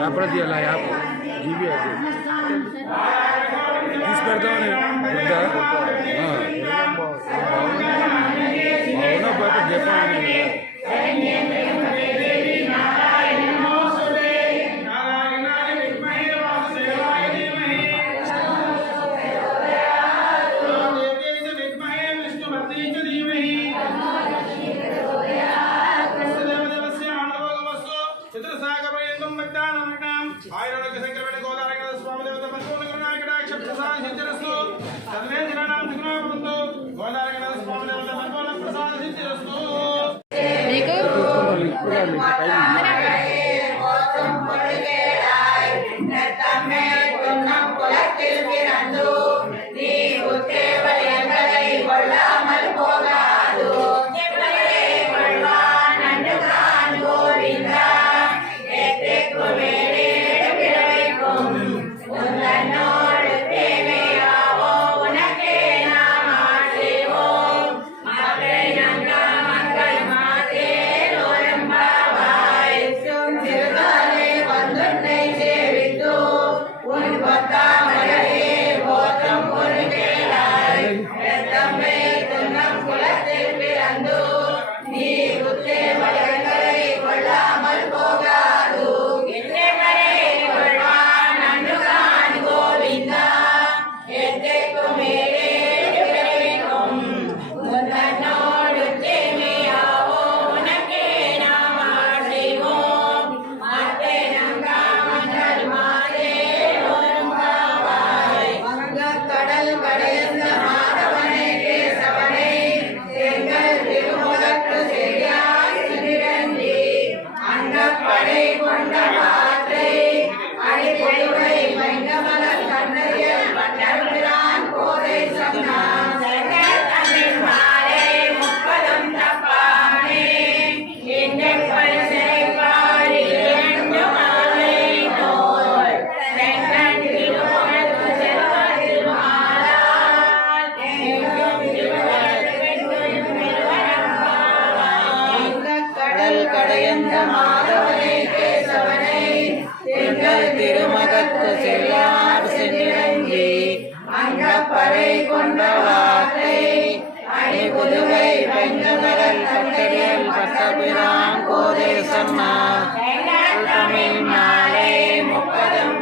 app తీయాలి app GB అది తీసి పెడతామని అవునా పాప చెప్పండి திருமகத்து செல்லார் சென்னிரஞ்சி அங்கப்பறை கொண்ட வார்த்தை அணி புதுவை வெங்கமரல் பட்டரியல் பட்டபிரான் கோதை சொன்னார் தமிழ் மாலை முப்பதம்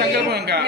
సంకల్పం ఇంకా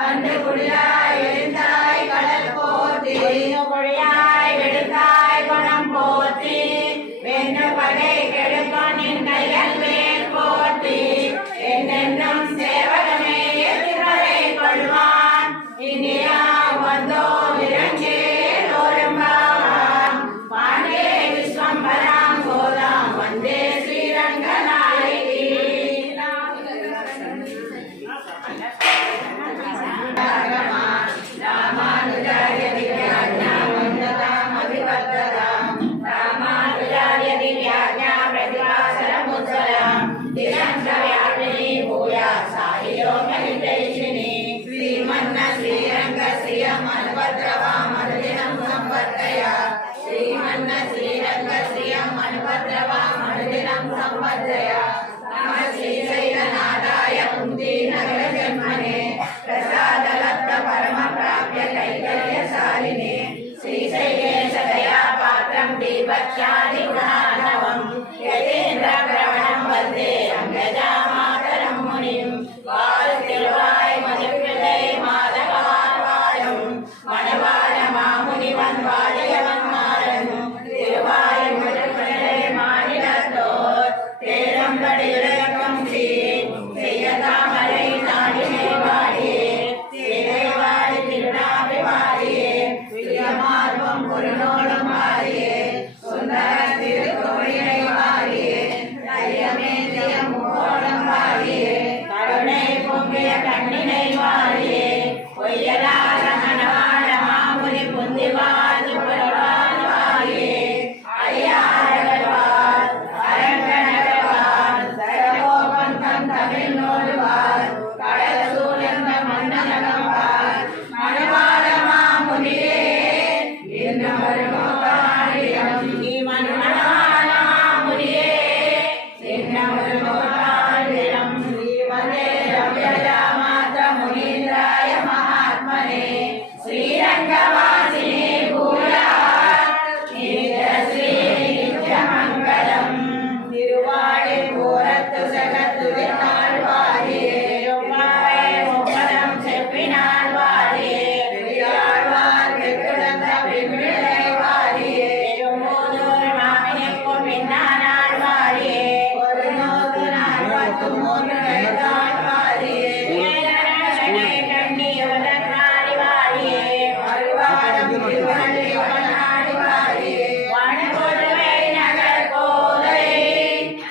கண்டு குடியாய் எழுந்தாய் கடல் போற்றி குடியாய் விடுத்தாய் குணம் போற்றி வெண்ணு பகை கெடுக்கும் நின் கையல் வேல் போற்றி என்னென்னும் சேவகமே எதிர்வரை கொள்வான் இனியா வந்தோ விரஞ்சேல் ஒரும்பாவான் பாண்டே விஸ்வம்பராம் கோதாம் வந்தே ஸ்ரீரங்க நாயகி ராமானுஜாய திவ்யாஞாம் வந்ததாம் அபிவர்ததாம் ராமானுஜாய திவ்யாஞா பிரதிவாசரமுத்சராம் திரண்டவ்யாபினி பூயா சாயியோ மலிதேஷினி ஸ்ரீமன்ன ஸ்ரீரங்க ஸ்ரீயம் அனுபத்ரவாம் அனுதினம் சம்பர்த்தயா ஸ்ரீமன்ன ஸ்ரீரங்க ஸ்ரீயம் அனுபத்ரவாம் அனுதினம் சம்பர்த்தயா நம ஸ்ரீசைலநாதாய குந்தி நகர ஜன்மனே பிரசாதலப்த பரம பிராப்ய கைகல்யசாலினே ஸ்ரீசைலேஷ தயா பாத்திரம் தீபக்ஷாதி குணார்ணவம் யதேந்திர பிரவணம் வந்தே அங்கஜா மாதரம் முனிம் வாழ்த்திருவாய் மதுப்பிள்ளை மாதகவான் வாழும் மணவாழ மாமுனிவன் வாழியவன் மாறனும் திருவாய் மதுப்பிள்ளை மாநிலத்தோர் தேரம்படி இறக்கும் சீர் செய்ய தாமரை நாடினை வாழியே திரை வாழி திருநாபி வாழியே பிரியமார்வம் குருநோடும் வாழியே சுந்தர திருக்கோயிலை வாழியே தைரியமேந்திய முகோடம் வாழியே கருணை பொங்கிய கண்ணினை வாழியே பொய்யலாத மணவாழ மாமுனி புந்திவாது புறவான் வாழியே அடியாரகழ்வார் அரங்கநகழ்வார் சரகோபன் தன் தமிழ் நூல்வார் கடல் சூழ்ந்த மன்னனகம்பார் மணவாழ மாமுனியே இன்னும் ஒரு நூற்றாண்டிலும் நீ மணவாழ மாமுனியே இன்னும் ஒரு நூற்றாண்டிலும் நீ வந்தே ரவ்யஜா மாத்ர முனீந்திராய மகாத்மனே ஸ்ரீரங்கவாசினே பூயா நித்ய ஸ்ரீ நித்யமங்கலம் திருவாழி பூரத்து சகத்துவினாள் வாழியே திருமாவை முப்பதம் செப்பினாள் வாழியே பெரியாழ்வார் பெற்றிடந்த பின்னிலை வாழியே திருமூதூர் மாமினிக்கும் பின்னானாள் வாழியே ஒரு 143 எழுதாள் வாழியே கண்ணியுடன் நாடி வாழியே மறுவாடம் திருவள்ளி வளநாடி வாழியே வனபொதுவை நகர் கோதை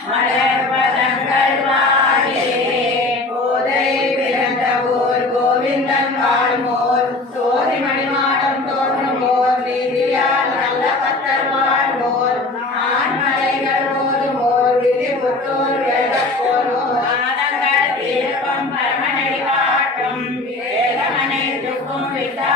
மலர்பதங்கள் வாழியே கோதை பிறந்த ஊர் கோவிந்தன் வாழ்மோர் சோதிமணி மாடம் தோன்றுமோர் நீதியால் நல்ல பத்தர் வாழ்மோர் ஆண்மலைகள் ஓதுமோர் விதி புத்தோர் வேதப்போனோர் ஆதங்கள் தீர்ப்பம் பரமநடி காட்டும் வேதமனை துக்கும் விதா